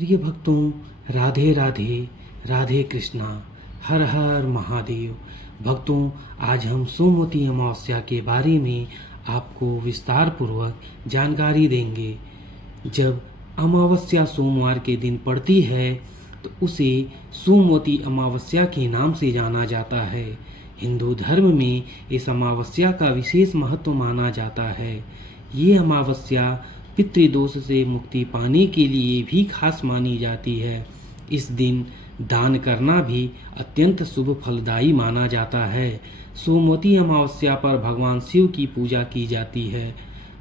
प्रिय भक्तों, राधे राधे, राधे कृष्णा, हर हर महादेव। भक्तों, आज हम सोमवती अमावस्या के बारे में आपको विस्तार पूर्वक जानकारी देंगे। जब अमावस्या सोमवार के दिन पड़ती है तो उसे सोमवती अमावस्या के नाम से जाना जाता है। हिंदू धर्म में इस अमावस्या का विशेष महत्व माना जाता है। ये अमावस्या पितृदोष से मुक्ति पाने के लिए भी खास मानी जाती है। इस दिन दान करना भी अत्यंत शुभ फलदायी माना जाता है। सोमवती अमावस्या पर भगवान शिव की पूजा की जाती है।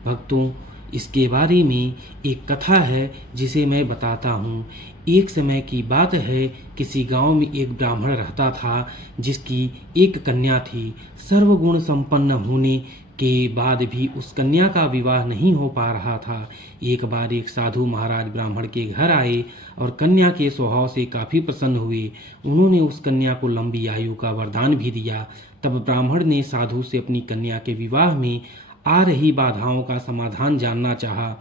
भक्तों, इसके बारे में एक कथा है जिसे मैं बताता हूँ। एक समय की बात है, किसी गांव में एक ब्राह्मण रहता था जिसकी एक कन्या थी। सर्वगुण संपन्न होने के बाद भी उस कन्या का विवाह नहीं हो पा रहा था। एक बार एक साधु महाराज ब्राह्मण के घर आए और कन्या के स्वभाव से काफ़ी प्रसन्न हुए। उन्होंने उस कन्या को लंबी आयु का वरदान भी दिया। तब ब्राह्मण ने साधु से अपनी कन्या के विवाह में आ रही बाधाओं का समाधान जानना चाहा।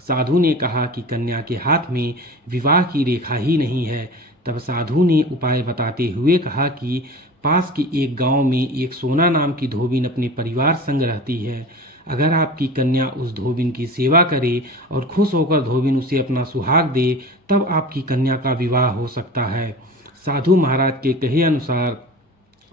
साधु ने कहा कि कन्या के हाथ में विवाह की रेखा ही नहीं है। तब साधु ने उपाय बताते हुए कहा कि पास के एक गांव में एक सोना नाम की धोबिन अपने परिवार संग रहती है। अगर आपकी कन्या उस धोबिन की सेवा करे और खुश होकर धोबिन उसे अपना सुहाग दे, तब आपकी कन्या का विवाह हो सकता है। साधु महाराज के कहे अनुसार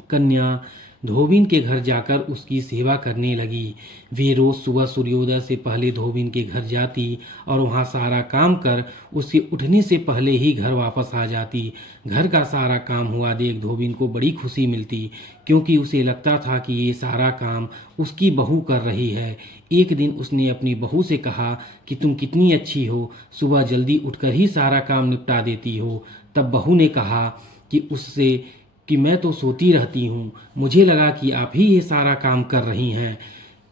कन्या धोबिन के घर जाकर उसकी सेवा करने लगी। वे रोज सुबह सूर्योदय से पहले धोबिन के घर जाती और वहां सारा काम कर उसके उठने से पहले ही घर वापस आ जाती। घर का सारा काम हुआ देख धोबिन को बड़ी खुशी मिलती, क्योंकि उसे लगता था कि ये सारा काम उसकी बहू कर रही है। एक दिन उसने अपनी बहू से कहा कि तुम कितनी अच्छी हो, सुबह जल्दी उठकर ही सारा काम निपटा देती हो। तब बहू ने कहा कि उससे कि मैं तो सोती रहती हूँ, मुझे लगा कि आप ही ये सारा काम कर रही हैं।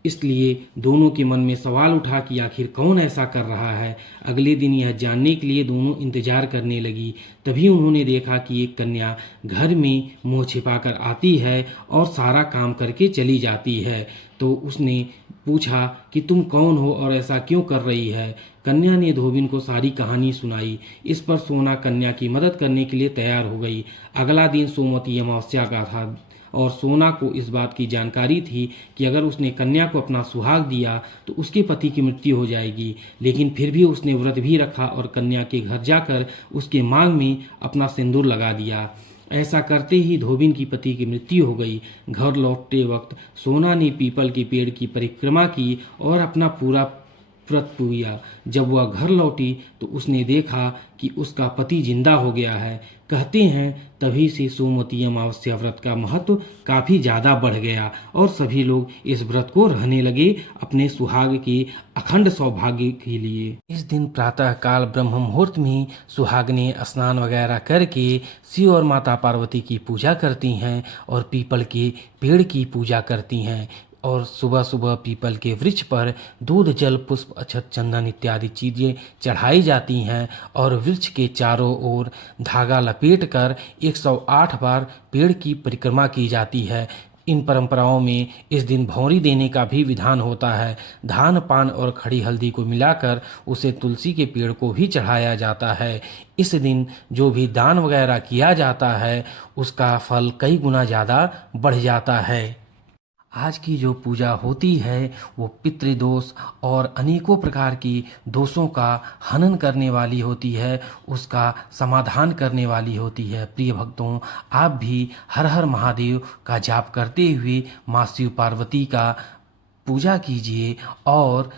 इसलिए दोनों के मन में सवाल उठा कि आखिर कौन ऐसा कर रहा है। अगले दिन यह जानने के लिए दोनों इंतजार करने लगी। तभी उन्होंने देखा कि एक कन्या घर में मुंह छिपाकर आती है और सारा काम करके चली जाती है। तो उसने पूछा कि तुम कौन हो और ऐसा क्यों कर रही है। कन्या ने धोबिन को सारी कहानी सुनाई। इस पर सोना कन्या की मदद करने के लिए तैयार हो गई। अगला दिन सोमवती अमावस्या का था और सोना को इस बात की जानकारी थी कि अगर उसने कन्या को अपना सुहाग दिया तो उसके पति की मृत्यु हो जाएगी। लेकिन फिर भी उसने व्रत भी रखा और कन्या के घर जाकर उसके मांग में अपना सिंदूर लगा दिया। ऐसा करते ही धोबिन की पति की मृत्यु हो गई। घर लौटते वक्त सोना ने पीपल के पेड़ की परिक्रमा की और अपना पूरा व्रत पूरा। जब वह घर लौटी तो उसने देखा कि उसका पति जिंदा हो गया है। कहते हैं तभी से सोमवती अमावस्या व्रत का महत्व काफ़ी ज़्यादा बढ़ गया और सभी लोग इस व्रत को रहने लगे अपने सुहाग के अखंड सौभाग्य के लिए। इस दिन प्रातः काल ब्रह्म मुहूर्त में सुहागनें स्नान वगैरह करके शिव और माता पार्वती की पूजा करती हैं और पीपल के पेड़ की पूजा करती हैं। और सुबह सुबह पीपल के वृक्ष पर दूध जल पुष्प अक्षत चंदन इत्यादि चीज़ें चढ़ाई जाती हैं और वृक्ष के चारों ओर धागा लपेट कर 108 बार पेड़ की परिक्रमा की जाती है। इन परंपराओं में इस दिन भौंरी देने का भी विधान होता है। धान पान और खड़ी हल्दी को मिलाकर उसे तुलसी के पेड़ को भी चढ़ाया जाता है। इस दिन जो भी दान वगैरह किया जाता है उसका फल कई गुना ज़्यादा बढ़ जाता है। आज की जो पूजा होती है वो पितृदोष और अनेकों प्रकार की दोषों का हनन करने वाली होती है, उसका समाधान करने वाली होती है। प्रिय भक्तों, आप भी हर हर महादेव का जाप करते हुए माँ शिव पार्वती का पूजा कीजिए और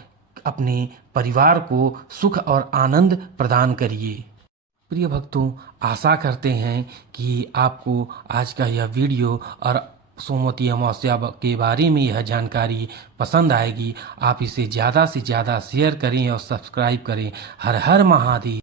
अपने परिवार को सुख और आनंद प्रदान करिए। प्रिय भक्तों, आशा करते हैं कि आपको आज का यह वीडियो और सोमवती अमावस्या के बारे में यह जानकारी पसंद आएगी। आप इसे ज़्यादा से ज़्यादा शेयर करें और सब्सक्राइब करें। हर हर महादेव।